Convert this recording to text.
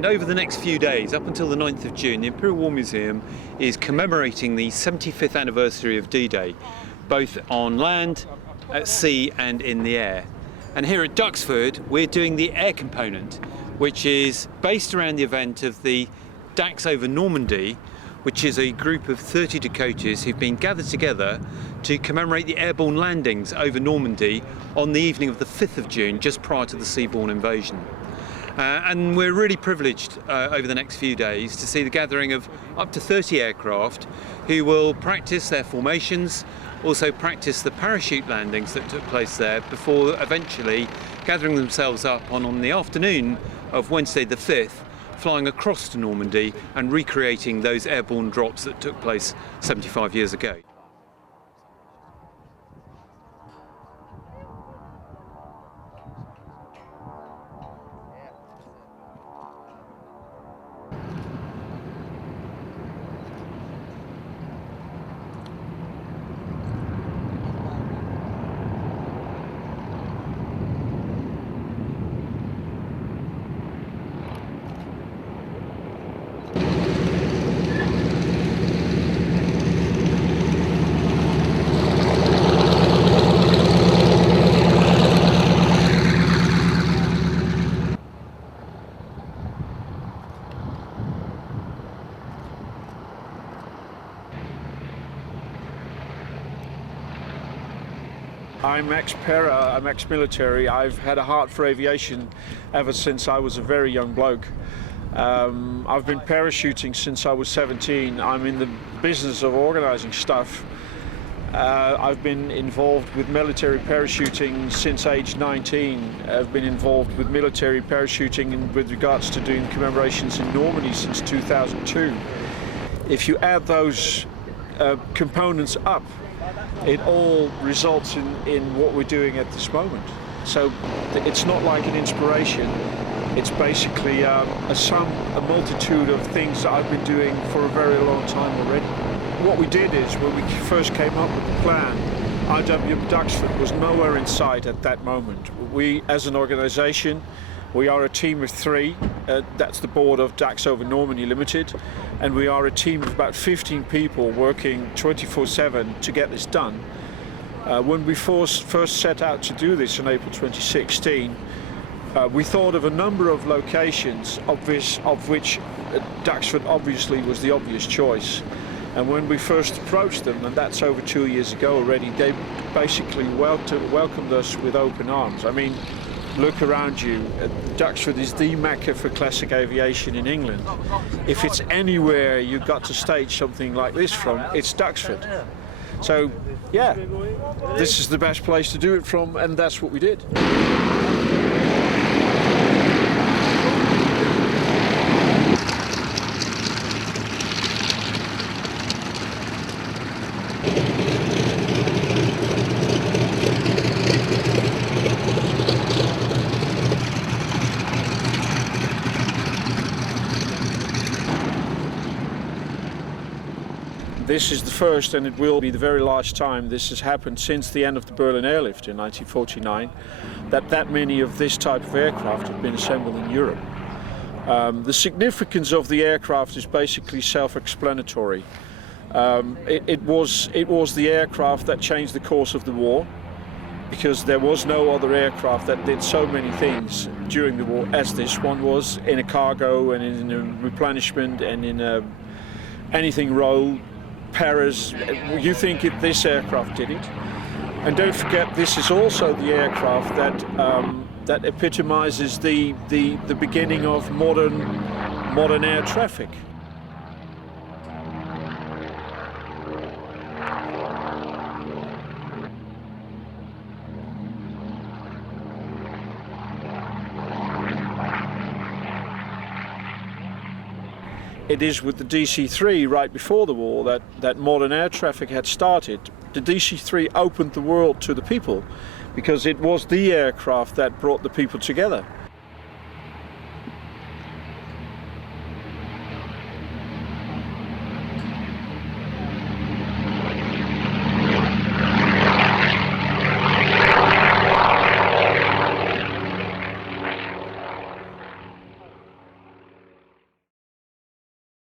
And over the next few days, up until the 9th of June, the Imperial War Museum is commemorating the 75th anniversary of D-Day, both on land, at sea and in the air. And here at Duxford, we're doing the air component, which is based around the event of the Daks over Normandy, which is a group of 30 Dakotas who've been gathered together to commemorate the airborne landings over Normandy on the evening of the 5th of June, just prior to the seaborne invasion. And we're really privileged over the next few days to see the gathering of up to 30 aircraft who will practice their formations, also practice the parachute landings that took place there before eventually gathering themselves up on the afternoon of Wednesday the 5th, flying across to Normandy and recreating those airborne drops that took place 75 years ago. I'm ex-para, I'm ex-military. I've had a heart for aviation ever since I was a very young bloke. I've been parachuting since I was 17. I'm in the business of organising stuff. I've been involved with military parachuting since age 19. I've been involved with military parachuting with regards to doing commemorations in Normandy since 2002. If you add those components up, it all results in what we're doing at this moment. So it's not like an inspiration, it's basically a multitude of things that I've been doing for a very long time already. What we did is, when we first came up with the plan, IWM Duxford was nowhere in sight at that moment. We, as an organisation, we are a team of 3, that's the board of Daks over Normandy Limited, and we are a team of about 15 people working 24/7 to get this done. When we first set out to do this in April 2016, we thought of a number of locations, of which Duxford obviously was the obvious choice. And when we first approached them, and that's over 2 years ago already, they basically welcomed us with open arms. I mean, look around you. Duxford is the mecca for classic aviation in England. If it's anywhere you've got to stage something like this from, it's Duxford. So, yeah, this is the best place to do it from, and that's what we did. This is the first, and it will be the very last time this has happened since the end of the Berlin airlift in 1949, that many of this type of aircraft have been assembled in Europe. The significance of the aircraft is basically self-explanatory. It was the aircraft that changed the course of the war, because there was no other aircraft that did so many things during the war as this one was, in a cargo and in a replenishment and in a anything role. Paras, you think this aircraft did it? And don't forget, this is also the aircraft that epitomizes the beginning of modern air traffic. It is with the DC-3 right before the war that modern air traffic had started. The DC-3 opened the world to the people because it was the aircraft that brought the people together.